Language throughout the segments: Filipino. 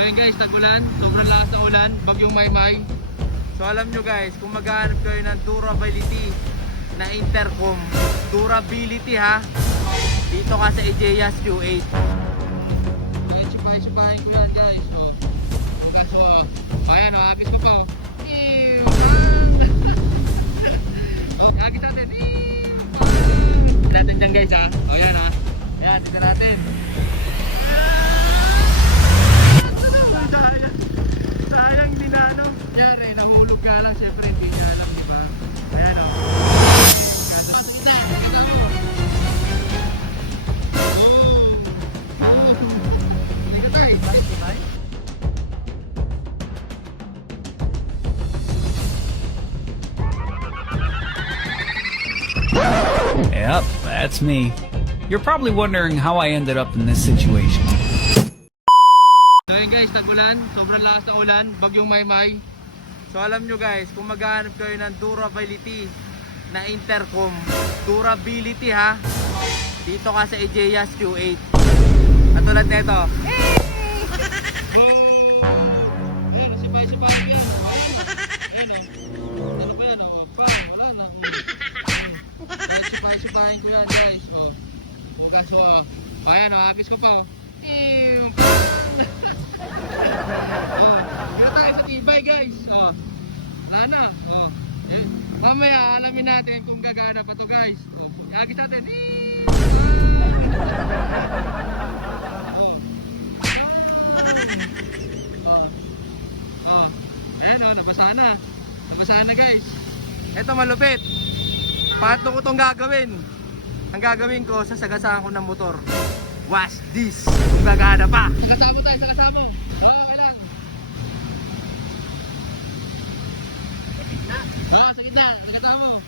ayun guys, tag-ulan, sobrang lakas na ulan, bagyong Maymay. So alam nyo guys, kung maghahanap kayo ng durability na intercom, durability ha, dito ka sa Ageas Q8. Ayan, sipahin ko yan guys. So, ayan, agis ko pa. Agis natin. Natin dyan guys ha. O yan ha. Ayan, tignan natin. Sayang din na ano. Kunyari, nahulog ka lang. Siyempre hindi niya alam, di ba? Ayan o. Yep, that's me. You're probably wondering how I ended up in this situation. So ayun guys, tag-ulan, sobrang lakas na ulan, bagyong Maymay. So alam nyo guys, kung maghahanap kayo ng durability na intercom, durability ha, dito ka sa Ageas Q8. Katulad nito. Ayun, sipay-sipay yan. Ayun ano ba yan? Wala na. Sipahin ko yan guys. So, ayan, agis ko pa. Dito tayo sa tibay guys. Wala na. Mamaya alamin natin kung gagana pa to guys. Agis natin. Ayan nabasa na. Nabasa na guys. Ito malupit. Paano ko itong gagawin? Ang gagawin ko, sasagasaan ko ng motor. Watch this! Kung gagana pa! Kasama tayo sa kasama! Kailan? Sa gitna! Sa kasama!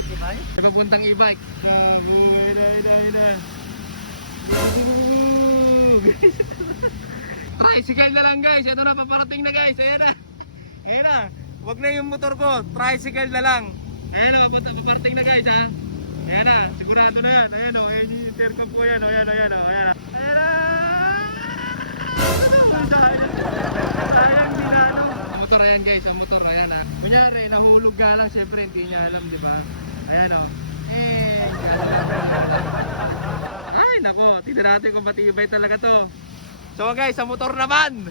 E-bike? Papuntang e-bike. Tricycle na lang guys! Ito na, paparating na guys! Ayan na! Ayan na! Wag na yung motor ko, tricycle na lang. Ayan o, paparating na guys ha. Ayan na, sigurado na yan. Ayan o, ayan yung intercom ko yan. Ayan o, ayan o, ayan na. Ayan na! Sayang din na ano. Ang motor, ayan guys, ang motor, ayan ha. Kunyari, nahulog ka lang, syempre hindi niya alam, di ba? Ayan o. Ay nako, tignan natin kung matibay talaga to. So guys, ang motor naman.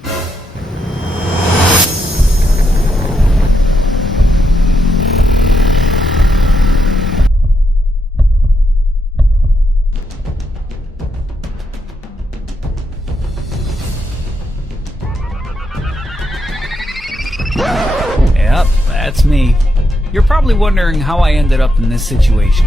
Yep, that's me. You're probably wondering how I ended up in this situation.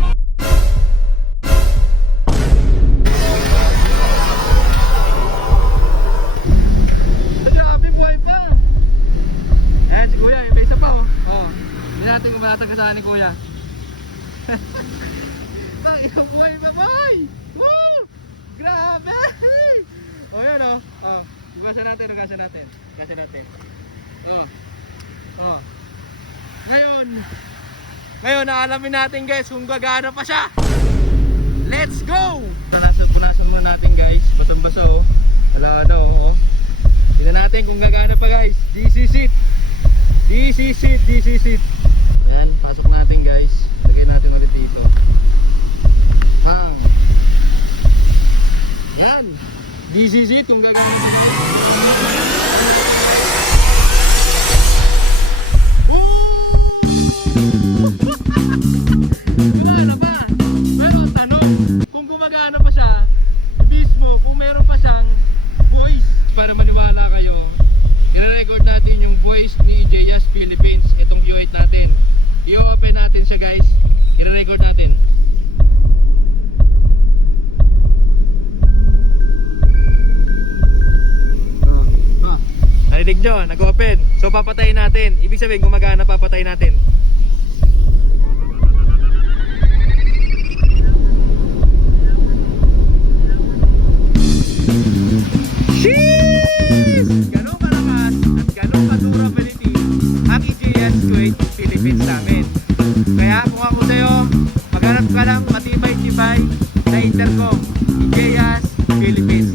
Grabe, buhay pa! Ayan, si Kuya, may isa pa oh. Hindi natin kung matatagasaan ni Kuya. Yung buhay pa, boy! Woo! Grabe! Ayan oh. Hugasan natin. Hugasan natin. Ngayon, naalamin natin guys kung gagana pa siya. Let's go! Punasan muna natin guys. Basang-basa oh. Wala na oh. Tingnan natin kung gagana pa guys. This is it. Ayan, pasok natin guys. Lagay natin ulit dito. Ayan. This is it kung gagana. Gumana ba? Pero tanong, kung gumagana pa siya, mismo, kung meron pa siyang voice, para maniwala kayo, i-record natin yung voice ni Ageas Philippines, itong Q8 natin. I-open natin siya guys, i-record natin. Narinig nyo, nag-open. So papatayin natin. Ibig sabihin gumagana, papatayin natin. Sheesh! Ganun kalakas at ganun ka-durability ang Ageas Q8 Philippines namin. Kaya kung ako sa'yo, maghanap ka lang matibay-tibay na intercom. Ikeas, Philippines.